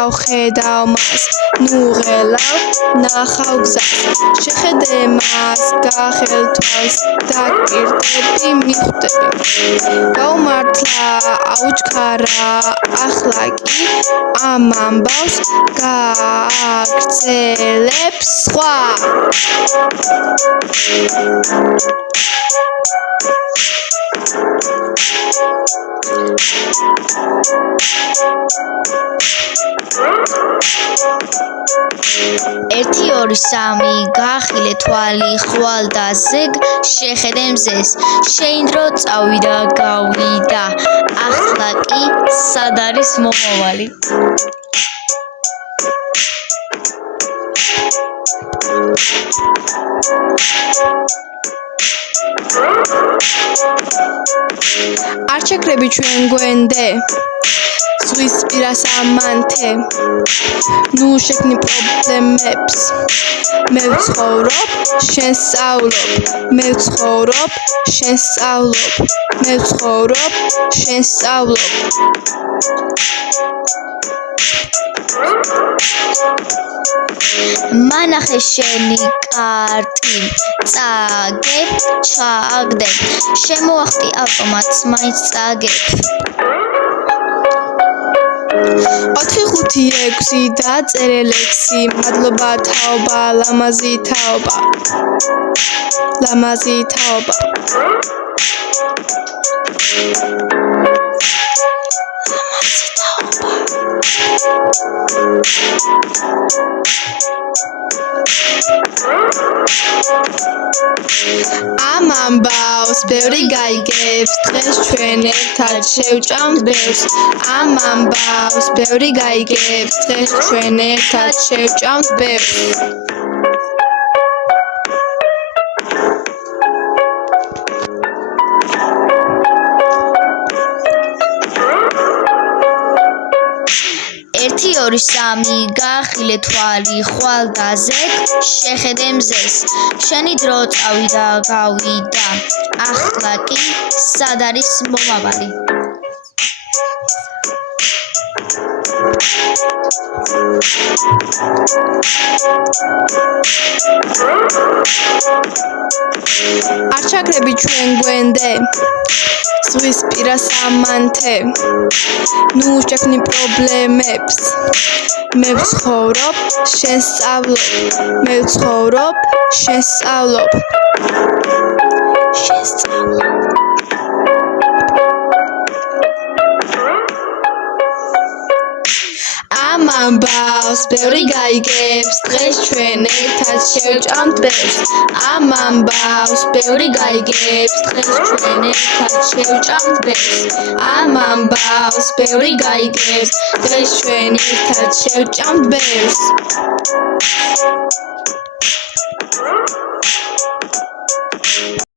გავხედავ მას ნუ ღელავ ნახავ გზას შეხედე მას გახელთვალს დაკირდები მიხვდები გაუმართლა აუჩქარა ახლა კი ამ ამბავს გააგრძელებს სხვა ერთი ორი სამი გაახილე თვალი ხვალ და ზეგ შეხედე მზეს შეინდრო წავიდა გავიდა ახლა კი სად არის მომავალი არ ჩაქრები ჩვენ გვენდე ზღვის პირას ამანთე ნუ შექმნი პრობლემებს მე ვცხოვრობ შენ სწავლობ მე ვცხოვრობ შენ სწავლობ მე ვცხოვრობ შენ სწავლობ მანახე შენი კარტი წაგებ ჩაგდებ შემოახტი ავტომატს მაინც წაგებ 4-5-6 დაწერე ლექსი მადლობა თაობა ლამაზი თაობა ლამაზი თაობა ამ ამბავს ბევრი გაიგებს დღეს ჩვენ ერთად შევჭამთ ბევრს ამ ამბავს ბევრი გაიგებს დღეს ჩვენ ერთად შევჭამთ ბევრს ერთი ორი სამი გაახილე თვალი ხვალ და ზეგ შეხედე მზეს შენი დრო წავიდა გავიდა ახლა კი სად არის მომავალი არ ჩაქრები ჩვენ გვენდე ზღვის პირას ამანთე ნუ შექმნი პრობლემებს მე ვცხოვრობ შენ სწავლობ მე ვცხოვრობ შენ სწავლობ შენ სწავლობ ამ ამბავს ბევრი გაიგებს დღეს ჩვენ ერთად შევჭამთ ბევრს ამ ამბავს ბევრი გაიგებს დღეს ჩვენ ერთად შევჭამთ ბევრს ამ ამბავს ბევრი გაიგებს დღეს ჩვენ ერთად შევჭამთ ბევრს